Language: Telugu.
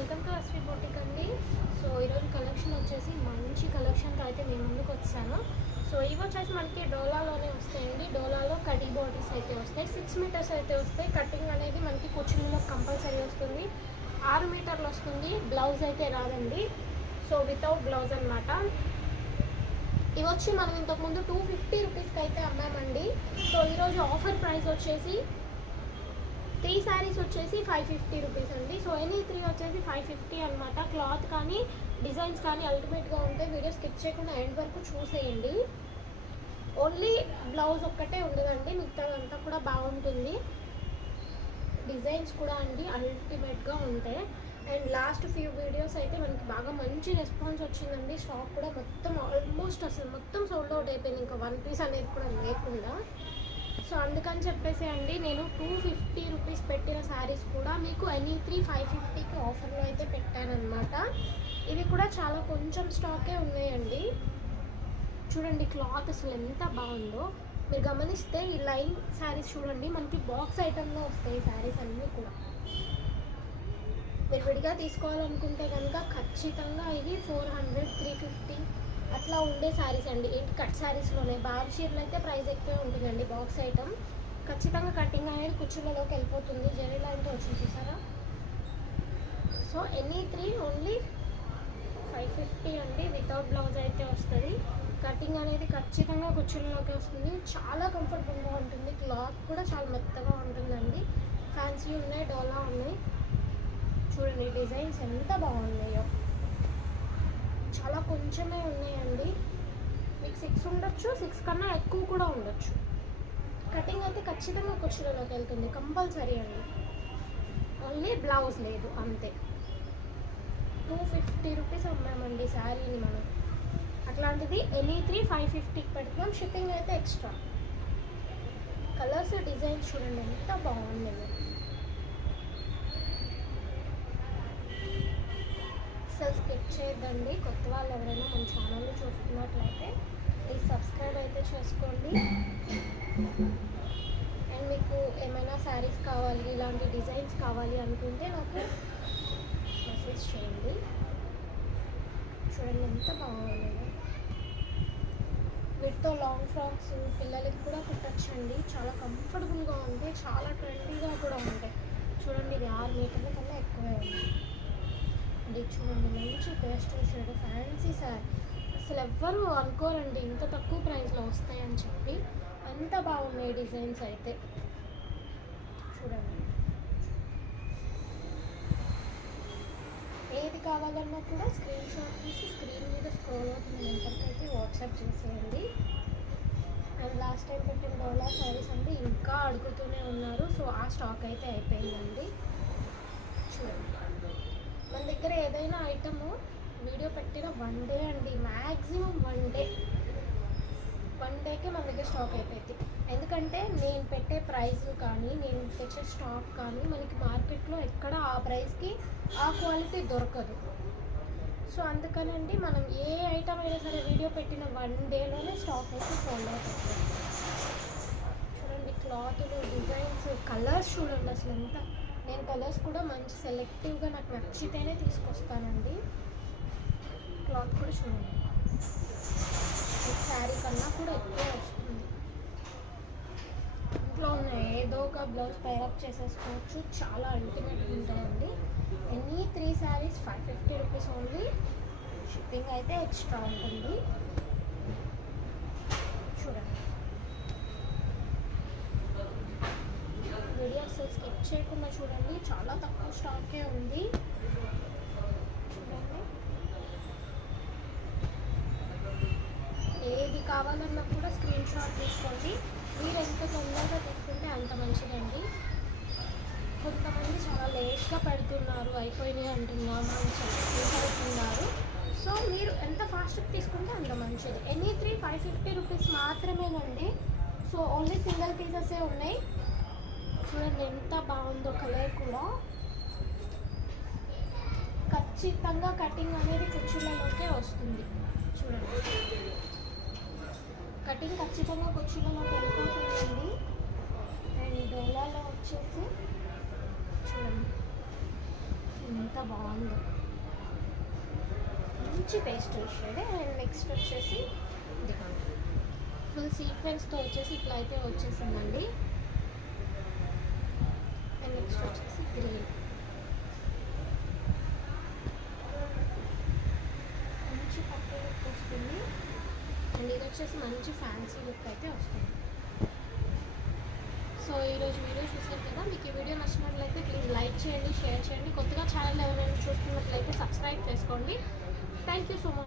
వెల్కమ్ టు అశ్వి బొటిక్ అండి. సో ఈరోజు కలెక్షన్ వచ్చేసి మంచి కలెక్షన్తో అయితే మీ ముందుకు వచ్చాను సో ఇవి వచ్చేసి మనకి డోలాలోనే వస్తాయండి. డోలాలో కటింగ్ బాడీస్ అయితే వస్తాయి. సిక్స్ మీటర్స్ అయితే వస్తాయి. కటింగ్ అనేది మనకి కుర్చీలో కంపల్సరీ వస్తుంది. ఆరు మీటర్లు వస్తుంది. బ్లౌజ్ అయితే రాదండి. సో వితౌట్ బ్లౌజ్ అనమాట ఇవి వచ్చి మనం ఇంతకుముందు టూ ఫిఫ్టీ రూపీస్కి అయితే అమ్మామండి. సో ఈరోజు ఆఫర్ ప్రైస్ వచ్చేసి త్రీ శారీస్ వచ్చేసి ఫైవ్ ఫిఫ్టీ రూపీస్ అండి. సో ఎనీ త్రీ వచ్చేసి ఫైవ్ ఫిఫ్టీ అనమాట క్లాత్ కానీ డిజైన్స్ కానీ అల్టిమేట్గా ఉంటే వీడియో స్కిప్ చేయకుండా ఎండ్ వరకు చూసేయండి. ఓన్లీ బ్లౌజ్ ఒక్కటే ఉండదండి. మిగతాదంతా కూడా బాగుంటుంది. డిజైన్స్ కూడా అండి అల్టిమేట్గా ఉంటాయి. అండ్ లాస్ట్ ఫ్యూ వీడియోస్ అయితే మనకి బాగా మంచి రెస్పాన్స్ వచ్చిందండి. షాప్ కూడా మొత్తం ఆల్మోస్ట్ అసలు మొత్తం సోల్డ్ అవుట్ అయిపోయింది. ఇంకా వన్ పీస్ అనేది కూడా లేకుండా. సో అందుకని చెప్పేసి అండి నేను టూ ఫిఫ్టీ రూపీస్ పెట్టిన శారీస్ కూడా మీకు ఎనీ త్రీ ఫైవ్ ఫిఫ్టీకి ఆఫర్లో అయితే పెట్టానమాట ఇవి కూడా చాలా కొంచెం స్టాకే ఉన్నాయండి. చూడండి క్లాత్ అసలు ఎంత బాగుందో. మీరు గమనిస్తే ఈ లైన్ శారీస్ చూడండి మనకి బాక్స్ ఐటెంలో వస్తాయి ఈ శారీస్ అన్నీ కూడా. మీరు విడిగా తీసుకోవాలనుకుంటే కనుక ఖచ్చితంగా ఇవి ఫోర్ హండ్రెడ్ త్రీ ఫిఫ్టీ అట్లా ఉండే శారీస్ అండి. ఏంటి కట్ శారీస్లోనే బాబు అయితే ప్రైస్ ఎక్కువే ఉంటుందండి బాక్స్ ఐటమ్ ఖచ్చితంగా కటింగ్ అనేది కుర్చీలలోకి వెళ్ళిపోతుంది. జరీ లైన్తో వచ్చి చూసారా? So any three only five fifty అండి. వితౌట్ బ్లౌజ్ అయితే వస్తుంది. కటింగ్ అనేది ఖచ్చితంగా కుర్చీలలోకి వస్తుంది. చాలా కంఫర్టబుల్గా ఉంటుంది. క్లాత్ కూడా చాలా మెత్తగా ఉంటుందండి. ఫ్యాన్సీ ఉన్నాయి డోలా ఉన్నాయి. చూడండి డిజైన్స్ ఎంత బాగున్నాయో. చాలా కొంచెమే ఉన్నాయండి. మీకు సిక్స్ ఉండొచ్చు సిక్స్ కన్నా ఎక్కువ కూడా ఉండొచ్చు. కటింగ్ అయితే ఖచ్చితంగా కుర్చీలలోకి వెళ్తుంది కంపల్సరీ అండి. ఓన్లీ బ్లౌజ్ లేదు అంతే. టూ ఫిఫ్టీ రూపీస్ అమ్మామండి శారీని మనం. అట్లాంటిది ఎనీ త్రీ ఫైవ్ ఫిఫ్టీకి పెడుతున్నాం షిప్పింగ్ అయితే ఎక్స్ట్రా కలర్స్ డిజైన్స్ చూడండి ఎంత బాగున్నాయి అసలు చేయొద్దండి. కొత్త వాళ్ళు ఎవరైనా మన ఛానల్ని చూస్తున్నట్లయితే ప్లీజ్ సబ్స్క్రైబ్ అయితే చేసుకోండి. అండ్ మీకు ఏమైనా శారీస్ కావాలి ఇలాంటి డిజైన్స్ కావాలి అనుకుంటే నాకు మెసేజ్ చేయండి. చూడండి ఎంత బాగుంది. వీటితో లాంగ్ ఫ్రాక్స్ పిల్లలకి కూడా కుట్టచ్చండి. చాలా కంఫర్టబుల్గా ఉంటాయి చాలా ట్రెండీగా కూడా ఉంటాయి. చూడండి ఇది ఆరు మీటర్ల కన్నా ఎక్కువే ఉంది. ఇది చూడండి మంచి పేస్టల్ షేడ్ ఫ్యాన్సీ సార్ అసలు ఎవ్వరు అనుకోరండి ఇంత తక్కువ ప్రైస్లో వస్తాయని చెప్పి. అంత బాగున్నాయి డిజైన్స్ అయితే. చూడండి. ఏది కావాలన్నా కూడా స్క్రీన్ షాట్ తీసి స్క్రీన్ మీద స్క్రోల్ అవుతున్న నెంబర్కి అయితే వాట్సాప్ చేసేయండి. అండ్ లాస్ట్ టైం పెట్టిన డోలా శారీస్ అంటే ఇంకా అడుగుతూనే ఉన్నారు. సో ఆ స్టాక్ అయితే అయిపోయిందండి. చూడండి. మన దగ్గర ఏదైనా ఐటమ్ వీడియో పెట్టిన వన్ డే అండి మ్యాక్సిమం వన్ డే. వన్ డేకే మన దగ్గర స్టాక్ అయిపోయింది. ఎందుకంటే నేను పెట్టే ప్రైస్ కానీ నేను తెచ్చే స్టాక్ కానీ మనకి మార్కెట్లో ఎక్కడ ఆ ప్రైస్కి ఆ క్వాలిటీ దొరకదు. సో అందుకనండి మనం ఏ ఐటమ్ అయినా సరే వీడియో పెట్టిన వన్ డేలోనే స్టాక్ అయితే సోల్డ్ అవుట్ అవుతుంది చూడండి క్లాతులు డిజైన్స్ కలర్స్ చూడండి అసలు ఎంత నేను కలర్స్ కూడా మంచి సెలెక్టివ్గా నాకు నచ్చితేనే తీసుకొస్తానండి. క్లాత్ కూడా చూడండి. శారీ కన్నా కూడా ఎక్కువ వస్తుంది. ఇంట్లో ఉన్న ఏదో ఒక బ్లౌజ్ పైరప్ చేసేసుకోవచ్చు. చాలా అల్టిమేట్ ఉంటాయండి. Any three sarees five fifty rupees only shipping అయితే ఎక్స్ట్రా ఉంటుంది. చూడండి వీడియో అసలు స్కిప్ చేయకుండా చూడండి. చాలా తక్కువ స్టాకే ఉంది. ఏది కావాలన్నా కూడా స్క్రీన్ షాట్ తీసుకోండి. మీరు ఎంత తొందరగా తీసుకుంటే అంత మంచిదండి. కొంతమంది చాలా లేట్గా పెడుతున్నారు. అయిపోయినాయి అంటున్నాము అని చెప్పి అవుతున్నారు సో మీరు ఎంత ఫాస్ట్గా తీసుకుంటే అంత మంచిది. Any three five fifty rupees మాత్రమేనండి. సో ఓన్లీ సింగిల్ పీసెసే ఉన్నాయి. చూడండి ఎంత బాగుందో కలర్ కూడా. ఖచ్చితంగా కటింగ్ అనేది కుర్చీలలోకే వస్తుంది. చూడండి. కటింగ్ ఖచ్చితంగా కుర్చీలలోకి వెళ్ళిపోతుందండి అండ్ డోలాలో వచ్చేసి చూడండి. ఎంత బాగుందో. మంచి పేస్ట్ వచ్చేది. అండ్ నెక్స్ట్ వచ్చేసి ఫుల్ సీక్వెన్స్తో వచ్చేసి ఇట్లా అయితే వచ్చేసిందండి. నెక్స్ట్ వచ్చేసి గ్రీన్ మంచి పట్టు లుక్ వస్తుంది అండ్ ఇది వచ్చేసి మంచి ఫ్యాన్సీ లుక్ అయితే వస్తుంది సో ఈరోజు వీడియో చూసారు కదా మీకు ఈ వీడియో నచ్చినట్లయితే ప్లీజ్ లైక్ చేయండి షేర్ చేయండి కొత్తగా ఛానల్ ఎవరైనా చూస్తున్నట్లయితే సబ్స్క్రైబ్ చేసుకోండి థ్యాంక్ యూ సో మచ్